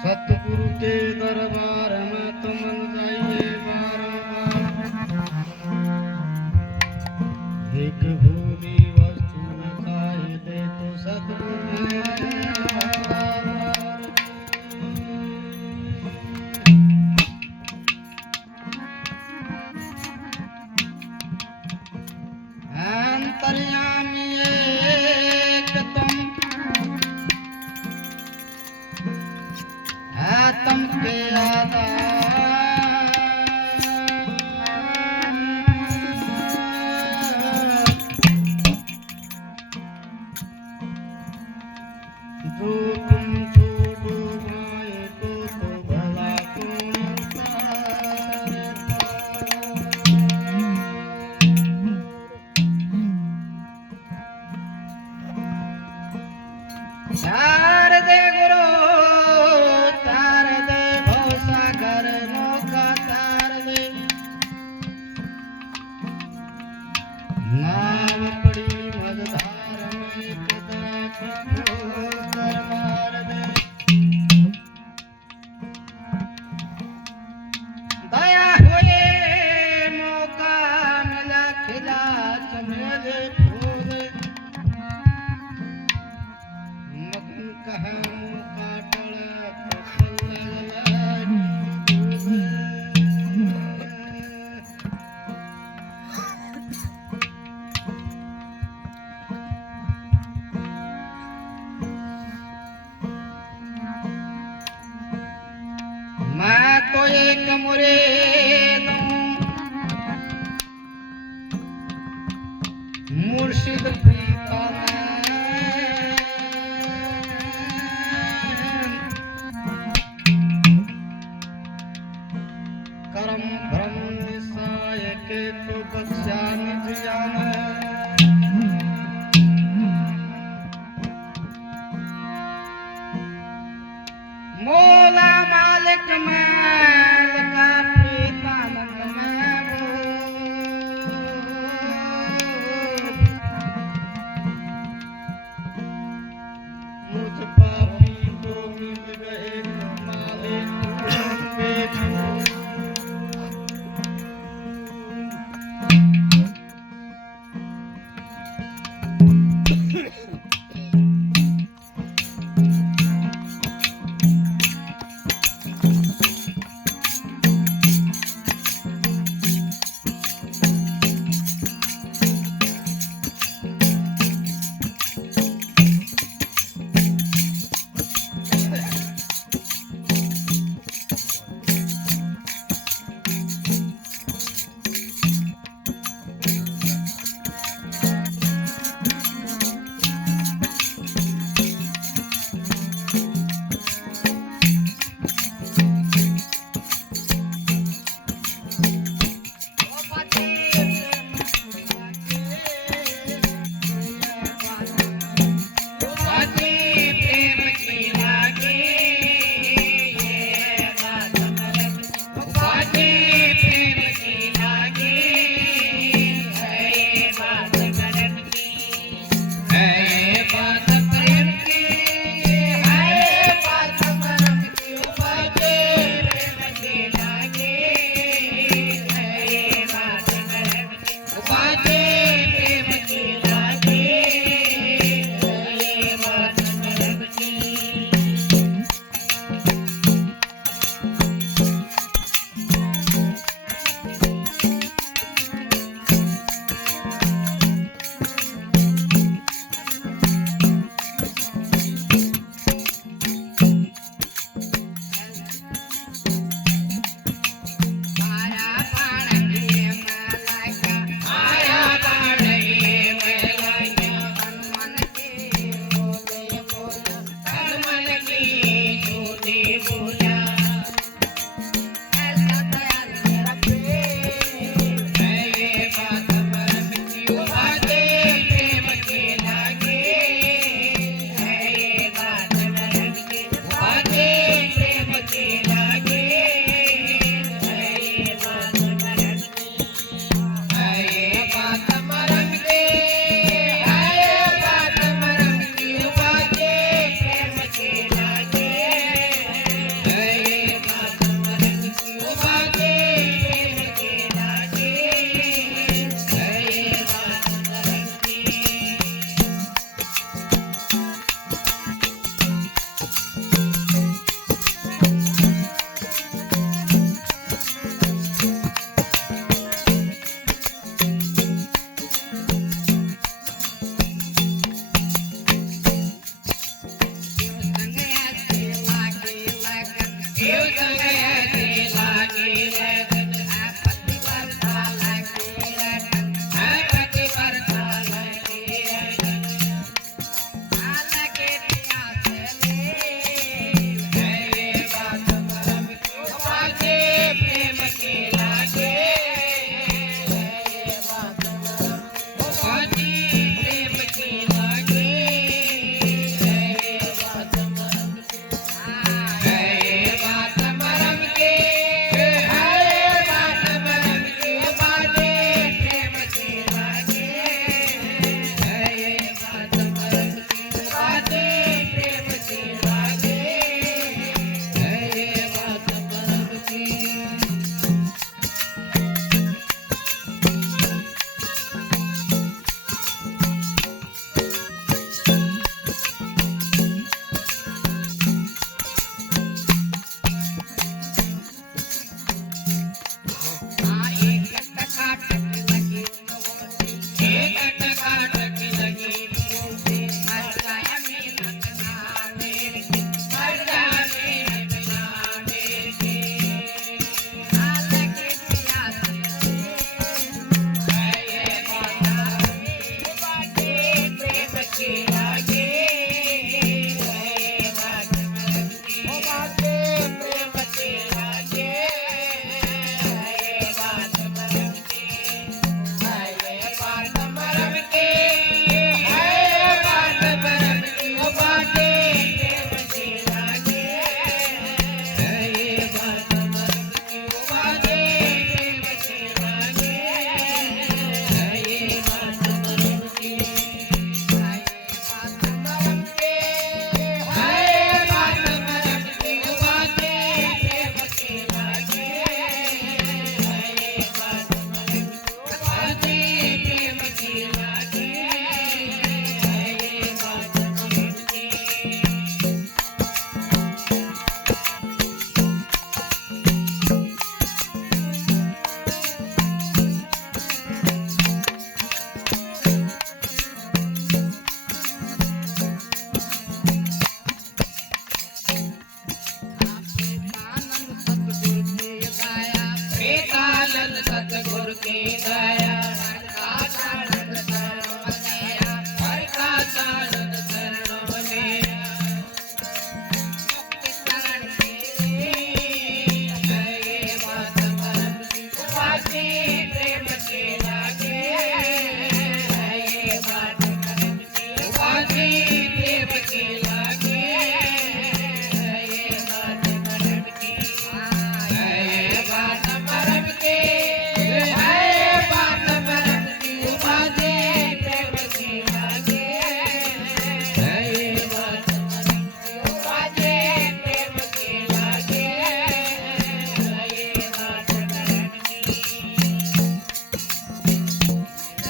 सतगुरु के दरबार में तुम जाइए बार एक भूमि वस्तु दिखाई दे तो सतगुरु अंतर्यामी एक तुम आत्म के जो तुम छोड़ो माए तो भला कौन चार दे गुरु तार दे भवसागर नौका तार दे नाव पड़ी मझधार में कर मार दे दया हुए मौका मिला खिला चमेले फूल कहाँ काटल मैं तो एक मुरीद हूँ मुर्शिद प्रीता करम भ्रम निसाय के तो बख्शा निज जान मोला मालिक मैल का प्रीतानंद में मुझ पापी को मिल गए मालिक शिव संग ऐसी लागी लगन है पतिव्रता लगी लगन है पतिव्रता लगी लगन लगे प्यास में है ये बात परम की बाजे प्रेम की लागे है ये बात परम बाजे प्रेम की लागे है ये बात परम है ये बात परम की है ये बात परम की बाजे प्रेम की लागे है ये बात परम की बाजे प्रेम की लागे है ये बात परम की एक टकाटक लगी एक टकाटक लगी मर जाए मेरत ना मेरे मर जाए मेरत ना मेरे लगे प्यास है ये बाते प्रेम की लागे है ये बात बाते प्रेम की लागे है ये बात परम की है ये बात परम की है ये बात परम की बाते प्रेम की लागे है ये बात परम की बाते प्रेम की लागे है ये बात परम की है ये बात परम की है ये बात परम की बाते प्रेम की लागे है ये बात परम बाते प्रेम की लागे है ये बात परम की प्रेतानंद सतगुरु की गाया